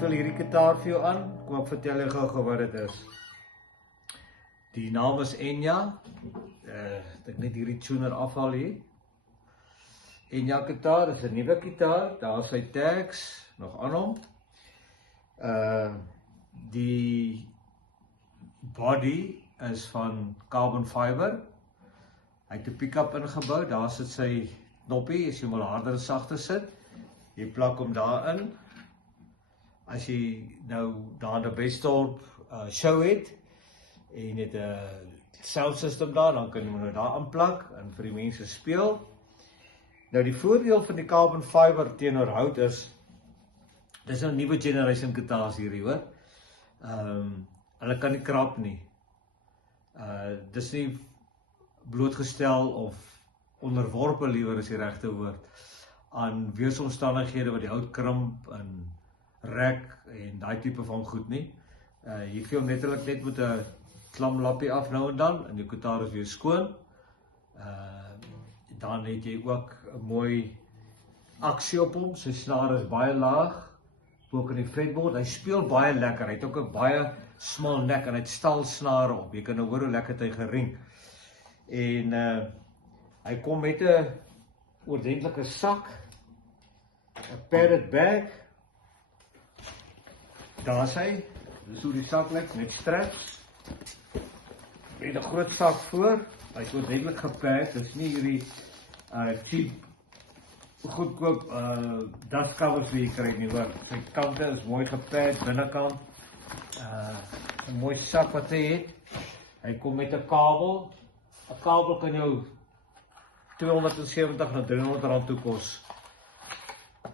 beveel hierdie gitaar vir jou aan. Kom ek vertel jou gou wat dit is. Die naam is Enya. Ek net hierdie tuner afhaal hier. Enya gitaar, is 'n nuwe gitaar. Daar is sy tags nog aan hom. Die body is van carbon fiber. Hy het 'n pick-up ingebou. Daar sit sy knoppie, as jy hom harder en sagter sit. Jy plak hom daarin. As jy nou daar die Bestorp show het en het 'n sound system daar, dan kan jy hom nou daar aanplak en vir die mense speel. Nou die voordeel van die carbon fiber teenoor hout is, dis nou 'n nuwe generation gitaars hierdie, hoor. Hulle kan nie krap nie. Dis nie blootgestel of onderworpe, liewer is die regte woord, aan weeromstandighede wat die hout krimp en rek en daai tipe van goed nie. Jy vee hom nettelik net met 'n klamlappie af nou en dan en die gitaar is weer skoon. Dan het jy ook 'n mooi aksie op hom. Sy snaar is baie laag, ook in die fretboard. Hy speel baie lekker. Hy het ook 'n baie smal nek en hy het stalsnare op. Jy kan nou hoor hoe lekker hy gering. En hy kom met 'n ordentlike sak, 'n padded bag. Daar is hy. Dis hoe die sak lyk, met straps. Met 'n groot sak voor. Hy is ordentlik gepad. Dis nie hierdie cheap goedkoop dust covers wat jy kry nie, hoor. Sy kante is mooi gepad, binnekant. 'n Mooi sak wat hy het. Hy kom met 'n kabel. 'n Kabel kan jou R270 na R300 toe kos.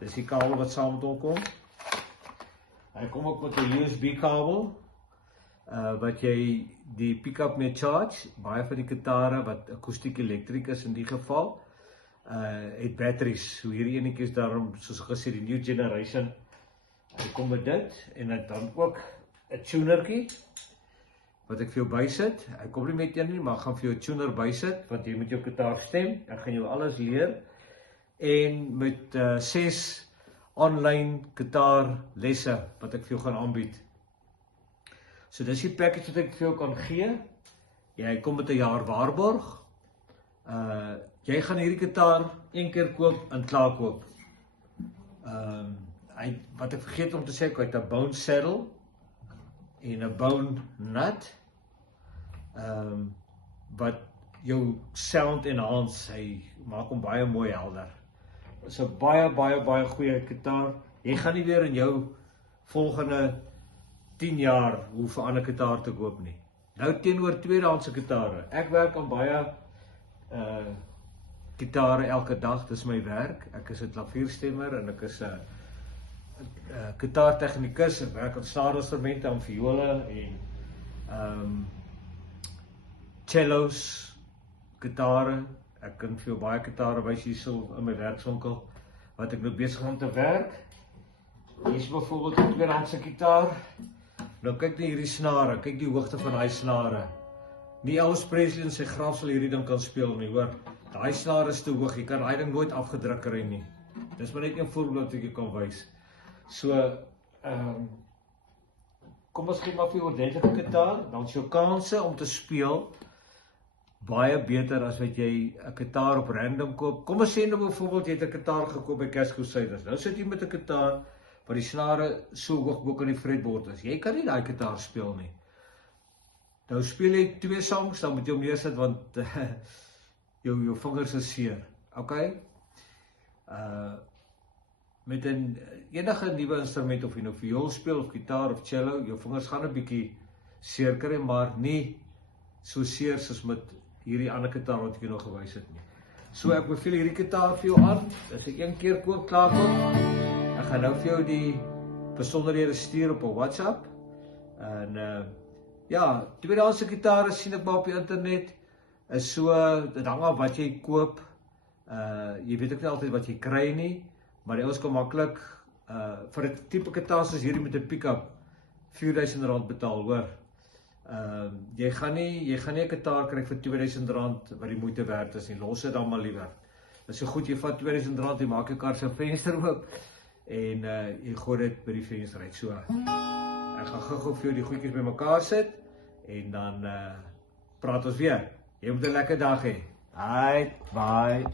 Dis die kabel wat saam met hom kom. Hy kom ook met 'n USB kabel, wat jy die pick-up mee charge. Baie van die gitare wat akoestiek elektriek is in die geval, het batteries. So hierdie enetjie is daarom, soos gesê, die new generation. Hy kom met dit en het dan ook 'n tunertjie wat ek vir jou bysit. Hy kom nie met een nie, maar ek gaan vir jou 'n tuner bysit wat jy met jou gitaar stem. Ek gaan jou alles leer en met 6 online gitaar lesse wat ek vir jou gaan aanbied. So dis die package wat ek vir jou kan gee. Jy kom met 'n jaar waarborg. Jy gaan hierdie gitaar een keer koop en klaar koop. Wat ek vergeet om te sê, hy het 'n bone saddle en 'n bone nut, wat jou sound enhance. Hy maak hom baie mooi helder. Dis 'n baie goeie gitaar. Jy gaan nie weer in jou volgende 10 jaar hoef 'n ander gitaar te koop nie. Nou teenoor tweedehandse gitare. Ek werk aan baie gitare elke dag, dis my werk. Ek is 'n klavierstemmer en ek is 'n gitaartegnikus. Ek werk aan snaarinstrumente, aan viole en cellos, gitare. Ek kan vir jou baie gitare wys hierso in my werkswinkel wat ek nou besig om te werk. Hier is byvoorbeeld 'n tweedehandse gitaar. Nou kyk net hierdie snare, kyk die hoogte van daai snare. Nie Elvis Presley in sy graf sal hierdie ding kan speel nie, hoor. Daai snare is te hoog, jy kan daai ding nooit afgedruk kry nie. Dis maar net 'n voorbeeld wat ek jou kan wys. So, kom ons gee maar vir jou 'n ordentlike gitaar, dan is jou kanse om te speel baie beter as wat jy 'n gitaar op random koop. Kom ons sê nou byvoorbeeld jy het 'n gitaar gekoop by Cash Crusaders. Nou sit jy met 'n gitaar waar die snare so hoog bo kan die fretboard is. Jy kan nie daai gitaar speel nie. Nou speel jy 2 songs, dan moet jy hom neersit want jou vingers is seer. Okay? Met enige nuwe instrument, of jy nou viool speel of gitaar of cello, jou vingers gaan 'n bietjie seer kry, maar nie so seer soos met hierdie ander gitaar wat ek jou nog gewys het nie. So ek beveel hierdie gitaar vir jou aan. As ek een keer koop, klaar koop, ek gaan nou vir jou die besonderhede stuur op 'n WhatsApp. En ja, tweedehandse gitare sien ek maar op die internet. Is so, dit hang af wat jy koop. Jy weet ook nie altyd wat jy kry nie, maar jy kan maklik vir 'n tipe gitaar soos hierdie met 'n pick-up R4000 betaal, hoor. Jy gaan nie 'n gitaar kry vir R2000 wat die moeite werd is nie. Los dit dan maar liewer. Dis so goed, jy vat R2000, jy maak jou kar se venster oop en jy gooi dit by die venster uit. So, ek gaan gou vir jou die goedjies bymekaar sit en dan praat ons weer. Jy moet 'n lekker dag hê. Bye.